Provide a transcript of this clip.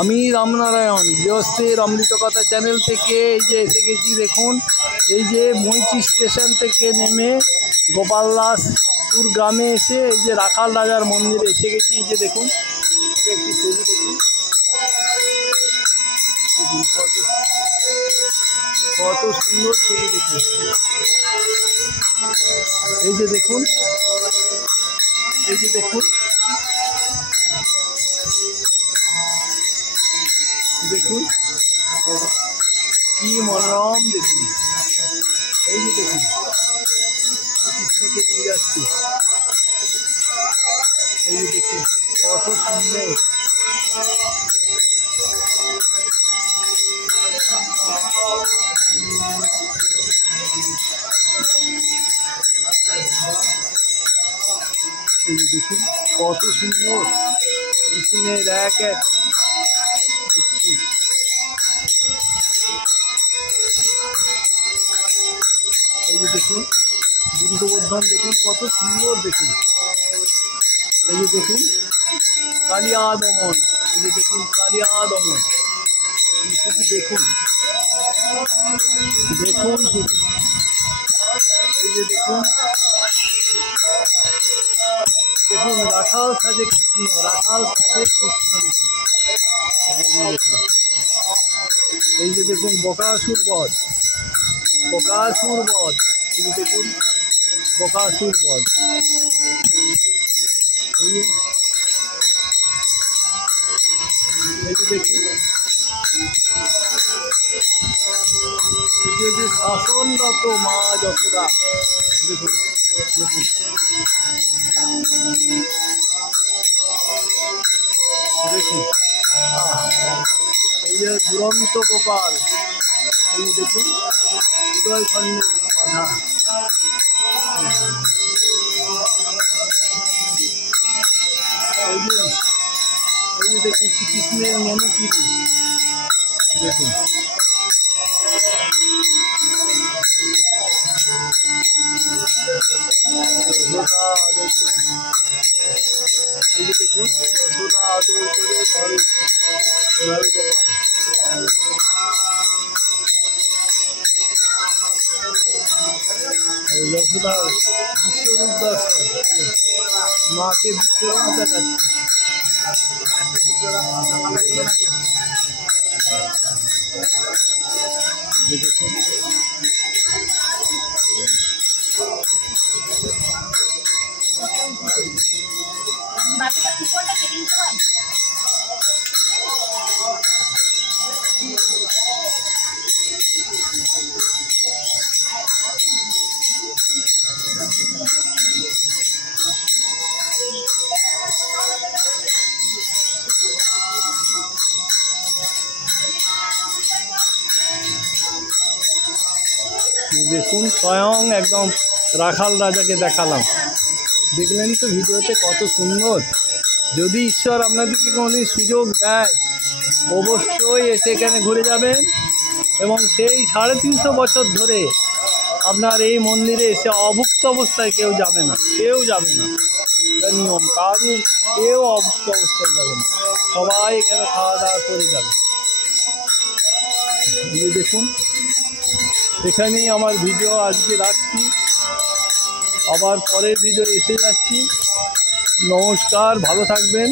আমি রামনারায়ণ গৃহস্থের অমৃত কথা চ্যানেল থেকে এই যে এসে গেছি। দেখুন এই যে মৈচি স্টেশন থেকে নেমে গোপালদাসপুর গ্রামে এসে এই যে রাখাল রাজার মন্দিরে এসে গেছি। এই যে দেখুন একটি ছবি দেখুন, কত সুন্দর ছবি দেখুন। এই যে দেখুন, এই যে দেখুন, দেখুন কি মনোরম দেখুন। এই যে দেখুন কৃষ্ণকে নিয়ে যাচ্ছে। এই যে দেখুন কত সুন্দর। এই যে দেখুন কত সুন্দর কৃষ্ণের এক এক। এই যে দেখুন দুর্গবর্ধন দেখুন কত সুন্দর দেখুন। এই যে দেখুন কালিয়া দমন, এই যে দেখুন কালিয়া দমন শুধু দেখুন, দেখুন শুধু। এই যে দেখুন, দেখুন রাখাল সাজে কৃষ্ণ, রাখাল সাজে কৃষ্ণ দেখুন। এই যে দেখুন বকাসুর বধ, বকাসুর বধ। এই যে দেখুন বকাসুর বধ। এই যে দেখুন এই যে শাসনরত মা যশোদা দেখুন, দেখুন দেখুন। এই যে দুরন্ত গোপাল, এই দেখুন উদয় খন্ডের বাধা। এই যে দেখুন শ্রীকৃষ্ণের মণিপুরী দেখুন। এই যে দেখুন যশোদা আদর করে নর গোপাল। যশোদার বিশ্বরূপ দর্শন, মাকে বিশ্বরূপ দেখাচ্ছে। দেখুন দেখুন স্বয়ং একদম রাখাল রাজাকে দেখালাম। দেখলেন তো ভিডিওতে কত সুন্দর। যদি ঈশ্বর আপনাদেরকে কোনো সুযোগ দেয় অবশ্যই এসে এখানে ঘুরে যাবেন। এবং সেই 350 বছর ধরে আপনার এই মন্দিরে এসে অভুক্ত অবস্থায় কেউ যাবে না, কেউ যাবে না। এটা নিয়ম, কারণ কেউ অভুক্ত অবস্থায় যাবে না, সবাই এখানে খাওয়া দাওয়া করে যাবে। দেখুন এখানেই আমার ভিডিও আজকে রাখছি, আবার পরের ভিডিও এসে যাচ্ছি। নমস্কার, ভালো থাকবেন।